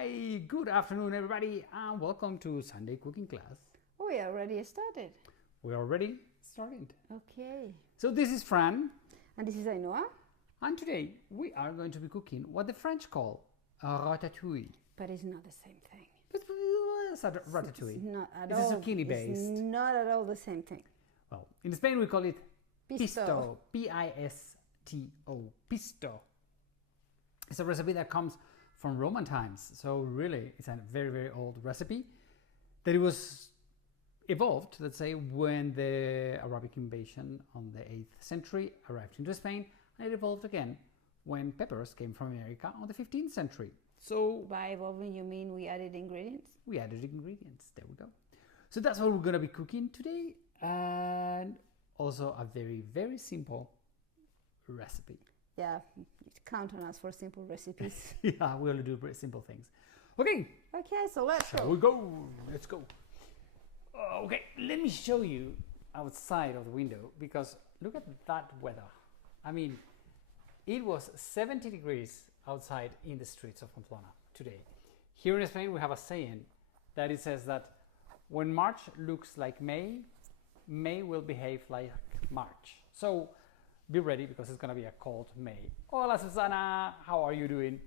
Hi, good afternoon everybody and welcome to Sunday cooking class. We already started. We already started. Okay. So this is Fran. And this is Ainhoa. And today we are going to be cooking what the French call a ratatouille. But it's not the same thing. It's a ratatouille. It's not at It's all. zucchini based. It's not at all the same thing. Well, in Spain we call it Pisto. P-I-S-T-O. Pisto. It's a recipe that comes from Roman times. So really, it's a very, very old recipe that it was evolved, let's say, when the Arabic invasion on the 8th century arrived into Spain, and it evolved again when peppers came from America on the 15th century. So By evolving, you mean we added ingredients? we added ingredients. There we go. So that's what we're going to be cooking today, and also a very, very simple recipe. Yeah, count on us for simple recipes. Yeah, we only do very simple things. Okay, Okay, so let's shall go. we go? Let's go. Okay, let me show you outside of the window because look at that weather. I mean, it was 70 degrees outside in the streets of Pamplona today. Here in Spain, we have a saying that it says that when March looks like May, May will behave like March. So be ready because it's going to be a cold May. Hola, Susana. How are you doing?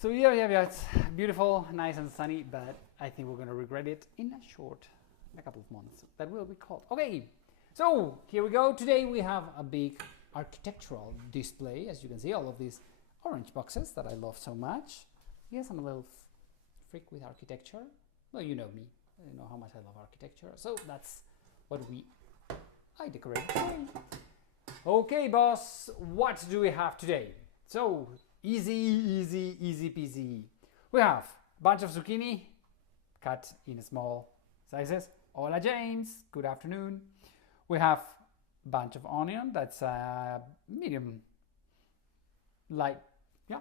So yeah, it's beautiful, nice and sunny, but I think we're going to regret it in a couple of months. That will be cold. Okay, so here we go. Today we have a big architectural display. As you can see, all of these orange boxes that I love so much. Yes, I'm a little freak with architecture. Well, you know me. You know how much I love architecture. So that's what I decorate today. Okay, boss, what do we have today? So, easy peasy. We have a bunch of zucchini cut in small sizes. Hola, James. Good afternoon. We have a bunch of onion. That's medium, light, yeah.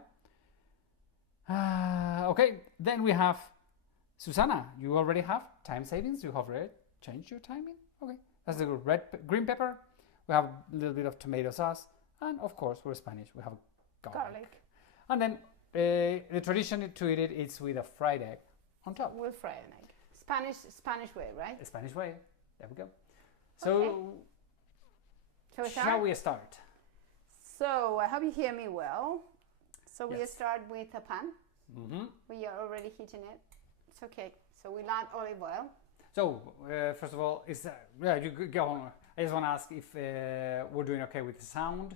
Okay, then we have Susana. You already have time savings. You have already changed your timing. Okay, that's the green pepper. We have a little bit of tomato sauce, and of course we're Spanish. We have garlic. And then the tradition to eat it is with a fried egg on top. We'll fry an egg. Spanish way, right? The Spanish way. There we go. So, okay. Shall we start? So I hope you hear me well. So we Yes. start with a pan. Mm-hmm. We are already heating it. It's okay. So we add olive oil. So first of all, you go on. I just want to ask if we're doing okay with the sound.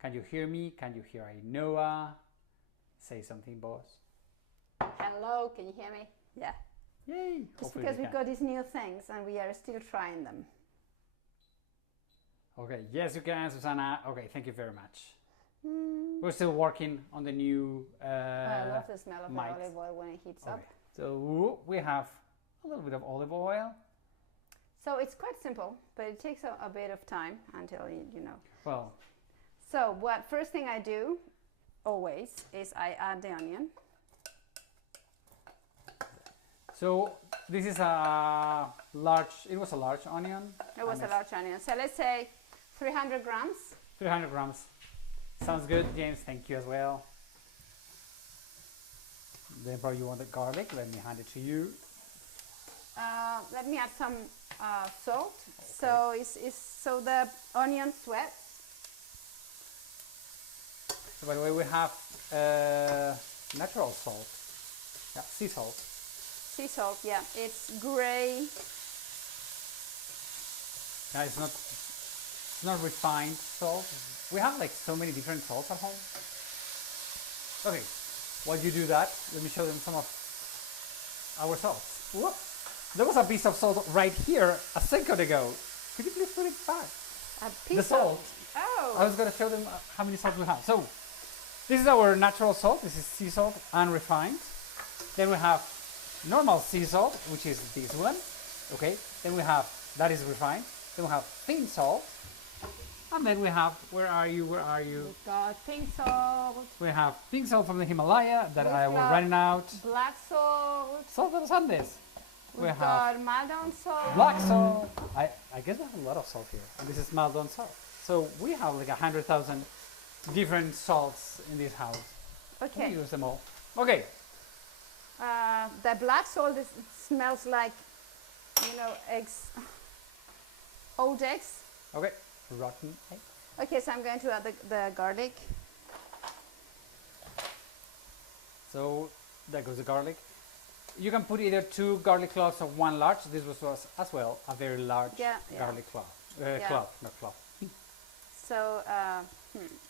Can you hear me? Can you hear Ainhoa? Say something, boss. Hello, can you hear me? Yeah. Yay! Just Hopefully because we we've can. got these new things and we are still trying them. Okay, yes, you can, Susana. Okay, thank you very much. Mm. We're still working on the new I love the smell of the mics. olive oil when it heats Okay. up. So we have a little bit of olive oil. So it's quite simple, but it takes a bit of time until you know. Well, So what first thing I do always is I add the onion. so this is a large. It was a large onion. It was and a large onion. So let's say 300 grams. 300 grams. Sounds good, James. Thank you as well. Then probably you want the garlic. Let me hand it to you. Let me add some salt. So so the onion sweats. So by the way, we have natural salt. Yeah, sea salt. Sea salt, yeah. It's gray. Yeah, it's not refined salt. We have like so many different salts at home. Okay, while you do that, let me show them some of our salts. Whoop. There was a piece of salt right here a second ago. Could you please put it back? A piece The salt. Oh. I was going to show them how many salts we have. So, this is our natural salt. This is sea salt, unrefined. Then we have normal sea salt, which is this one. Okay. Then we have, that is refined. Then we have thin salt. And then we have, where are you? We've got pink salt, We have pink salt from the Himalaya that I will got running out. black salt. Salt de los Andes. We We've have got Maldon salt. black salt. I guess we have a lot of salt here. And this is Maldon salt. So we have like 100,000 different salts in this house. Okay. We use them all. Okay, The black salt smells like, you know, eggs, old eggs. Okay, rotten egg. Okay, so I'm going to add the garlic. So there goes the garlic. You can put either 2 garlic cloves or 1 large. This was as well a very large garlic clove. Clove, not clove. So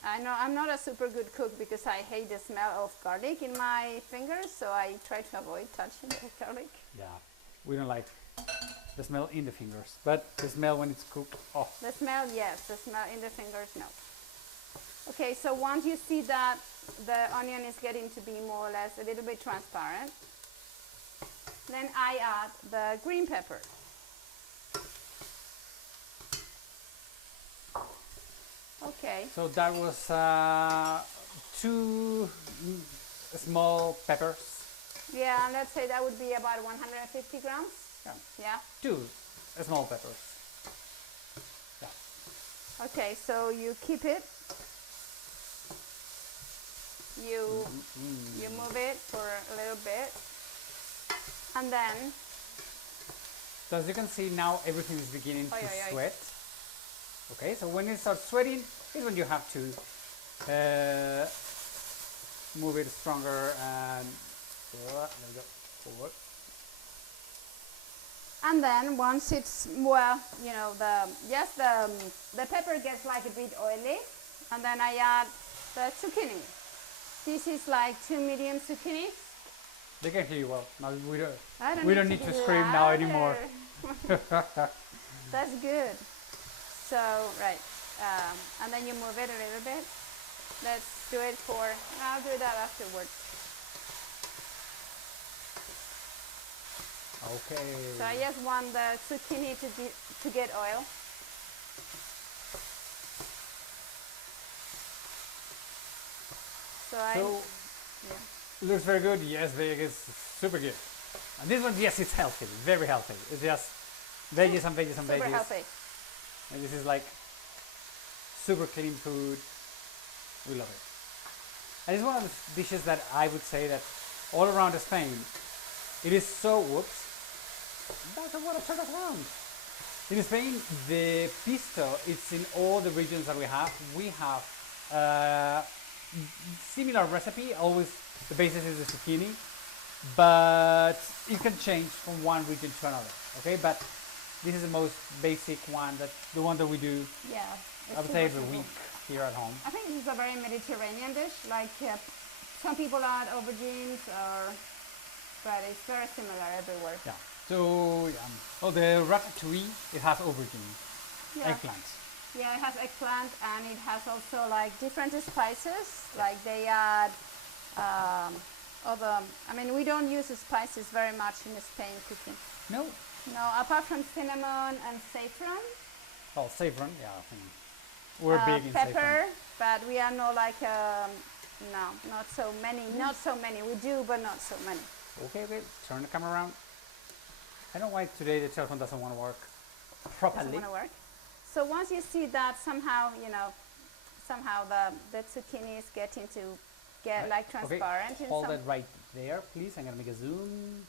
I know I'm not a super good cook because I hate the smell of garlic in my fingers, so I try to avoid touching the garlic. Yeah, we don't like the smell in the fingers, but the smell when it's cooked, oh. The smell, yes. The smell in the fingers, no. Okay, so once you see that the onion is getting to be more or less a little bit transparent, then I add the green pepper. Okay. So that was 2 small peppers. Yeah, and let's say that would be about 150 grams. Yeah. Yeah. 2 small peppers. Yeah. Okay, so you keep it. You move it for a little bit, and then. So as you can see now, everything is beginning to Oy. sweat. Okay, so when it starts sweating is when you have to move it stronger and there we go, forward. And then once it's, well, you know, the pepper gets like a bit oily, and then I add the zucchini. This is like 2 medium zucchini. They can hear you well. Now We don't need to scream now anymore. That's good. So, right, and then you move it a little bit. Let's do it for, I'll do that afterwards. Okay. So I just want the zucchini to get oil. So looks very good. Yes, it's super good. And this one, yes, it's healthy, very healthy. It's just veggies and veggies and veggies. Super healthy. And this is like super clean food. We love it. And it's one of the dishes that I would say that all around Spain, it is so, whoops, that's a water turn around. In Spain, the pisto, it's in all the regions that we have. We have similar recipe, always the basis is the zucchini, but it can change from one region to another, okay? But this is the most basic one, the one that we do, yeah, I would say every week here at home. I think this is a very Mediterranean dish, like some people add aubergines, but it's very similar everywhere. Yeah, so oh, the ratatouille, it has aubergine, eggplant. Yeah, it has eggplant, and it has also like different spices, like they add other, I mean, we don't use the spices very much in Spain cooking. No? No, apart from cinnamon and saffron. Oh, saffron, yeah, I think we're big in pepper, saffron. but we are not like, no, not so many, not so many. We do, but not so many. Okay, turn the camera around. I don't know why today the telephone doesn't want to work properly. Doesn't want to work. So once you see that somehow, you know, somehow the zucchini is getting to get like transparent. Okay, hold it right there, please. I'm gonna make a zoom.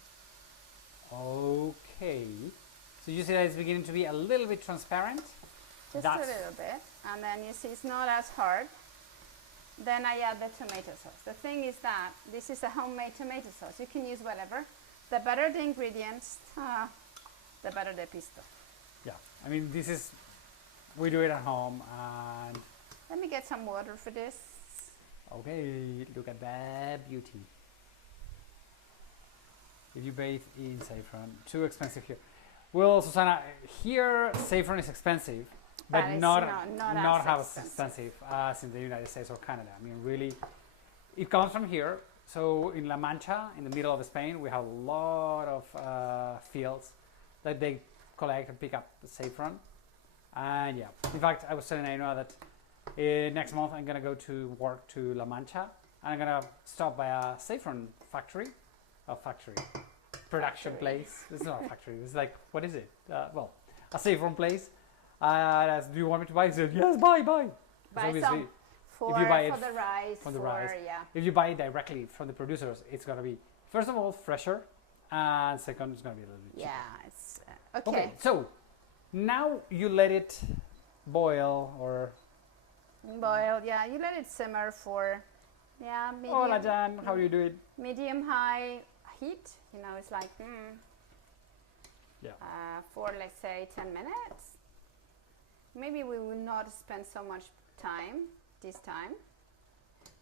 Okay. So you see that it's beginning to be a little bit transparent. Just a little bit, and then you see it's not as hard. Then I add the tomato sauce. The thing is that this is a homemade tomato sauce. You can use whatever. The better the ingredients, the better the pisto. Yeah, I mean this is, we do it at home, and let me get some water for this. Okay, look at that beauty. If you bathe in saffron, too expensive here. Well, Susana, here saffron is expensive, but not as expensive as in the United States or Canada. I mean, really, it comes from here. So in La Mancha, in the middle of Spain, we have a lot of fields that they collect and pick up the saffron. And yeah, in fact, I was telling Ainhoa that next month I'm gonna go to work to La Mancha, and I'm gonna stop by a saffron factory, production place. It's not a factory. It's like, what is it? Well, a saffron place. Do you want me to buy? He said, yes, buy. Buy some for the rice. If you buy it directly from the producers, it's gonna be First of all, fresher, and second, it's gonna be a little bit cheaper. Yeah, it's okay. Okay, so now you let it boil or. Boil, yeah, you let it simmer for, yeah, medium. Hola, Jan. How do you do it? Medium high heat. You know, it's like Yeah. for let's say 10 minutes. Maybe we will not spend so much time this time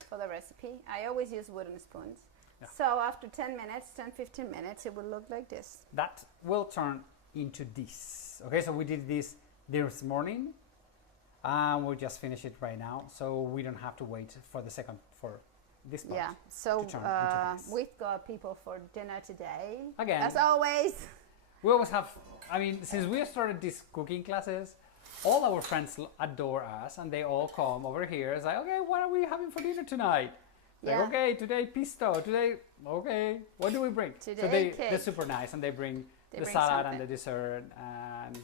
for the recipe. I always use wooden spoons. Yeah. So after 10 minutes, 10-15 minutes, it will look like this. That will turn into this. Okay, so we did this this morning, and we'll just finish it right now, so we don't have to wait for the second for this part. Yeah, so to turn into this. we've got people for dinner today. Again. As always. We always have. I mean, since we started these cooking classes, all our friends adore us, and they all come over here. It's like, okay, what are we having for dinner tonight? Yeah. Like, okay, today Pisto. Today, okay, what do we bring? Today so they're cake. super nice, and they bring They the bring salad something. and the dessert, and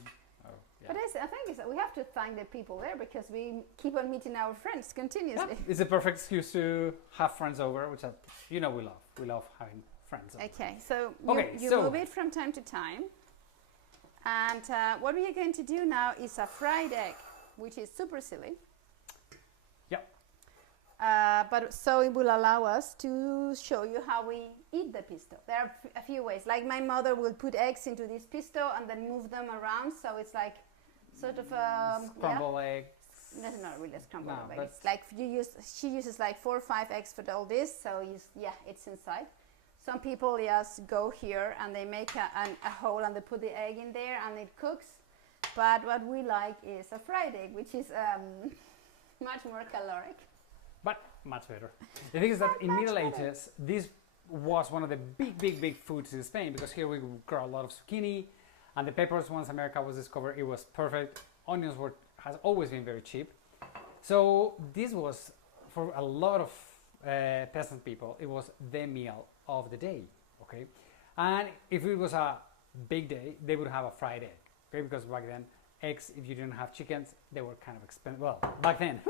yeah. But I think we have to thank the people there because we keep on meeting our friends continuously. Yeah, it's a perfect excuse to have friends over, which we love. We love having friends over. Okay, so Okay, you so- move it from time to time. And what we are going to do now is a fried egg, which is super silly. Yep. But so it will allow us to show you how we eat the pisto. There are a few ways. Like my mother will put eggs into this pisto and then move them around, so it's like sort of Scrambled egg. That's not really a scrambled No, egg. but- It's like she uses like 4 or 5 eggs for all this, so it's inside. Some people just go here and they make a hole and they put the egg in there and it cooks. But what we like is a fried egg, which is much more caloric. But much better. The thing is that in Middle Ages, this was one of the big foods in Spain, because here we grow a lot of zucchini, and the peppers, once America was discovered, it was perfect. Onions has always been very cheap. So this was, for a lot of peasant people, it was the meal of the day, okay? And if it was a big day, they would have a fried egg, okay? Because back then, eggs, if you didn't have chickens, they were kind of expensive. Well, back then.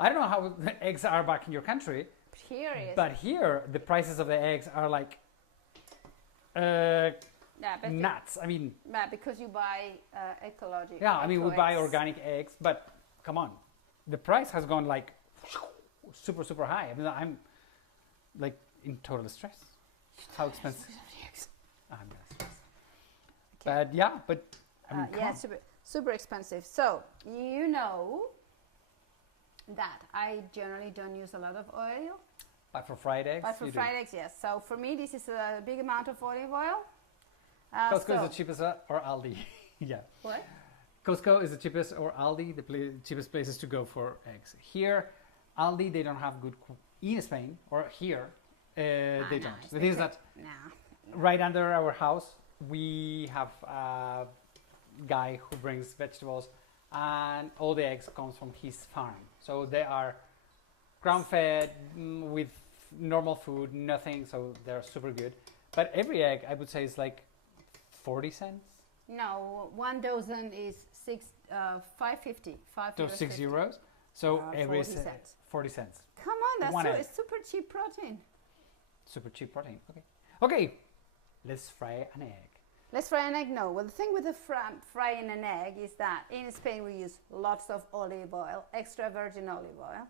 I don't know how the eggs are back in your country, but here the prices of the eggs are like nuts. I mean, because you buy ecological. yeah, I mean, we buy eggs. organic eggs, but come on, the price has gone like super high. I mean, I'm like in total stress. How expensive? I'm gonna stress. But yeah, but I mean, yeah, super expensive. So you know that I generally don't use a lot of oil. but for fried eggs, But for you do. fried eggs, yes. So for me, this is a big amount of olive oil. Costco is the cheapest, or Aldi. Yeah. What? Costco is the cheapest, or Aldi, the cheapest places to go for eggs. Here, Aldi, they don't have good in Spain, or here, they no, don't. it's The thing is that No. right under our house, we have a guy who brings vegetables, and all the eggs comes from his farm. So they are ground-fed with normal food, nothing. So they're super good. But every egg, I would say, is like 40 cents. No, 1 dozen is 5.50. So 6 euros. So every 40 cents. 40 cents. Come on, that's One egg. it's super cheap protein. Super cheap protein. Okay. Okay. Let's fry an egg. Let's fry an egg. No, well, the thing with the frying an egg is that in Spain we use lots of olive oil, extra virgin olive oil,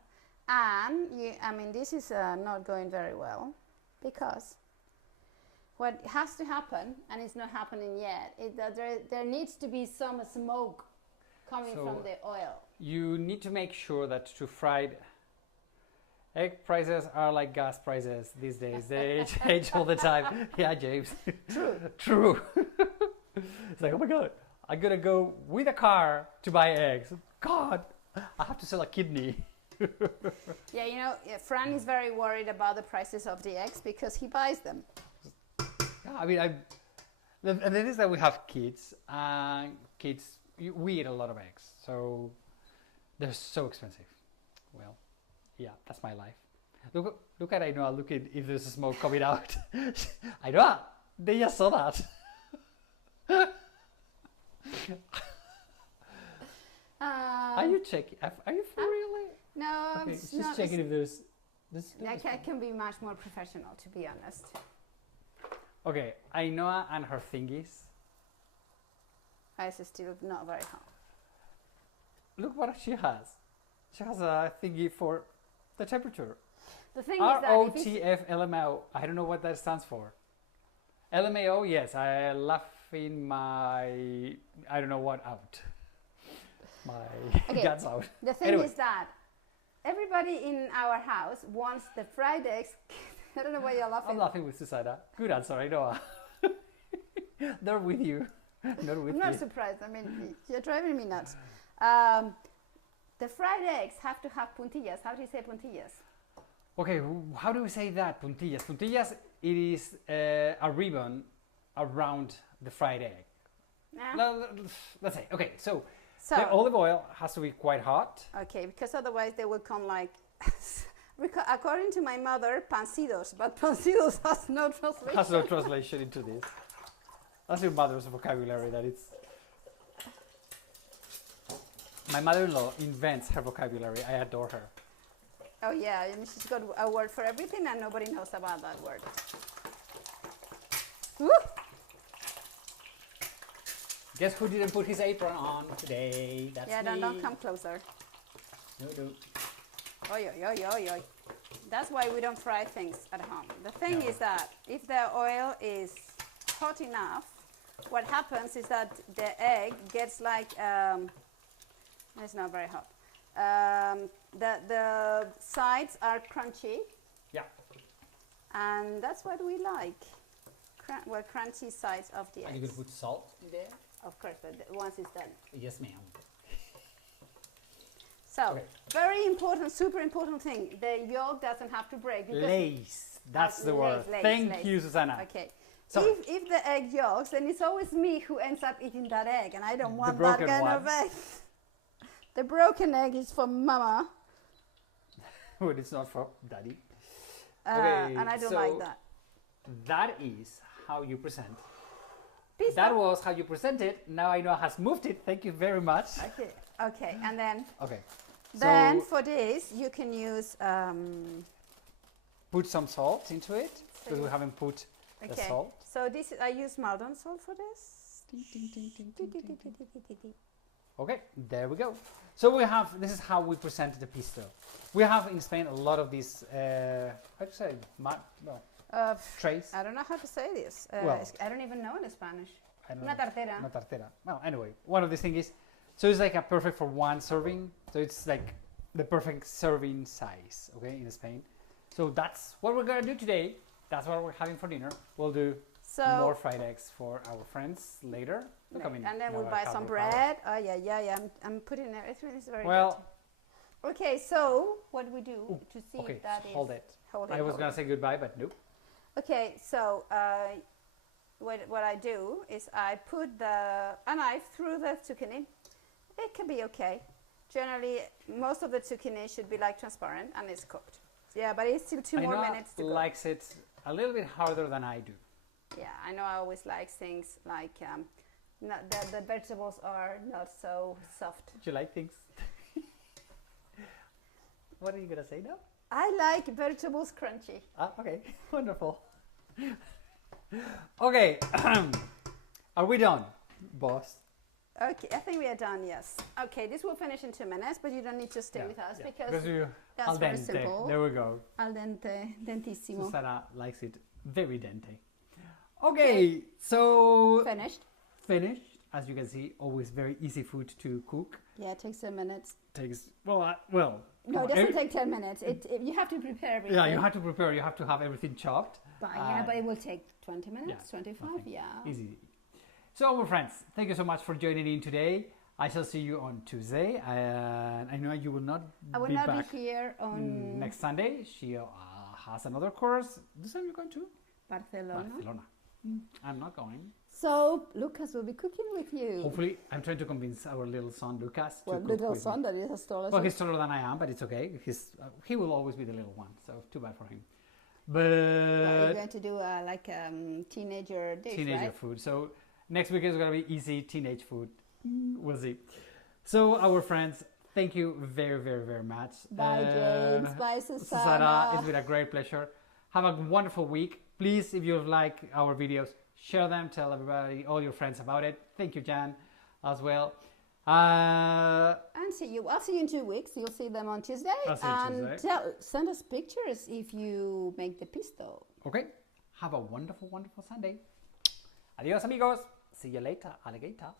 and I mean this is not going very well because what has to happen, and it's not happening yet, is that there needs to be some smoke coming So- from the oil. You need to make sure that to fried egg prices are like gas prices these days. They change all the time. Yeah, James. True. True. It's like, oh my God, I'm gonna go with a car to buy eggs. God, I have to sell a kidney. Yeah, you know, Fran is very worried about the prices of the eggs because he buys them. Yeah, I mean, and the thing is that we have kids, and we eat a lot of eggs, so they're so expensive. Well, yeah, that's my life. Look at Ainhoa. Look at if there's smoke coming out. Ainhoa, they just saw that. Are you checking? Are you for really? No, Okay, it's just not. checking if there's. I can be much more professional, to be honest. Okay, Ainhoa and her thingies. It's still not very hot. Look what she has. She has a thingy for the temperature. The thing is that if it's, ROTF I don't know what that stands for. LMAO, yes, I laugh in my, I don't know what out. My guts out. the thing Anyway. is that everybody in our house wants the fried eggs. I don't know why you're laughing. I'm laughing with Susanna. Good answer, Ainhoa. They're with you. Not with I'm not me. surprised. I mean, you're driving me nuts. The fried eggs have to have puntillas. How do you say puntillas? Okay, how do we say that? Puntillas. Puntillas, it is a ribbon around the fried egg. Yeah. Let's say, okay, so So, the olive oil has to be quite hot. okay, because otherwise they will come like, according to my mother, pancidos, but pancidos has no translation. Has no translation into this. That's your mother's vocabulary, that it's... My mother-in-law invents her vocabulary. I adore her. Oh yeah, I mean, she's got a word for everything and nobody knows about that word. Woo! Guess who didn't put his apron on today? That's Yeah, me. don't come closer. No. Oi, oi, oi, oi, oi. That's why we don't fry things at home. The thing is that if the oil is hot enough, what happens is that the egg gets like, it's not very hot. The sides are crunchy. Yeah. And that's what we like. Crunchy sides of the Are you eggs. going to put salt there? Of course, but once it's done. Yes, ma'am. So, Okay. very important, super important thing. The yolk doesn't have to break. because- Lace. That's the word. lace, Thank lace. you, Susanna. Okay. So- If the egg yolks, then it's always me who ends up eating that egg, and I don't want that broken kind of one. egg. The broken egg is for mama, But it's not for daddy. Okay, and I don't so like that. That is how you present. Pisto. That was how you present it. Now I know has moved it. Thank you very much. Okay, and then Okay. then So for this you can use put some salt into it because we haven't put the okay. salt. So this I use Maldon salt for this. Okay, there we go. So we have, this is how we present the pisto. We have in Spain a lot of these, how do you say, trays. I don't know how to say this. Well, I don't even know in Spanish. I don't Una know. tartera. Una tartera. Well, anyway, one of these things is, so it's like a perfect for one serving. So it's like the perfect serving size, okay, in Spain. So that's what we're gonna do today. That's what we're having for dinner. We'll do more fried eggs for our friends later. Look, I mean, and then now we'll a buy couple some of bread. Oh yeah. I'm putting everything is very Well, good. Okay, so what we do to see okay, if that is hold it. Hold it. I was hold gonna it. say goodbye, but nope. Okay, so what I do is I put a knife through the zucchini. It can be okay. Generally, most of the zucchini should be like transparent and it's cooked. Yeah, but it's still two more minutes to cook. Likes it a little bit harder than I do. Yeah, I know I always like things like the vegetables are not so soft. Do you like things? What are you gonna say now? I like vegetables crunchy. Ah, okay, wonderful. Okay, are we done, boss? Okay, I think we are done, yes. Okay, this will finish in 2 minutes, but you don't need to stay with us because that's al very dente. simple. There we go. Al dente, dentissimo. Susana likes it very dente. Okay, so Finished? finished. As you can see, always very easy food to cook. Yeah, it takes 10 minutes. Takes No, come it on, doesn't take 10 minutes. You have to prepare everything. Yeah, you have to prepare. You have to have everything chopped. But it will take 20 minutes, yeah, 25, nothing. yeah. Easy. So, our friends, thank you so much for joining in today. I shall see you on Tuesday, and I know you will not. I will be not back be here on next Sunday. She has another course. This time you're going to Barcelona. I'm not going. So Lucas will be cooking with you. Hopefully, I'm trying to convince our little son Lucas to Well, cook little with me. son that is as tall as Well, you. he's taller than I am, but it's okay. He will always be the little one, so too bad for him. But You're going to do teenager dish, teenager right? food. So next week is going to be easy teenage food. We'll see. So our friends, thank you very, very, very much. Bye, James. Bye, Susana, Susana. it's been a great pleasure. Have a wonderful week. Please, if you like our videos, share them, tell everybody, all your friends about it. Thank you, Jan, as well. And I'll see you in 2 weeks. You'll see them on Tuesday. And send us pictures if you make the pisto. Okay. Have a wonderful, wonderful Sunday. Adios, amigos. See you later, alligator.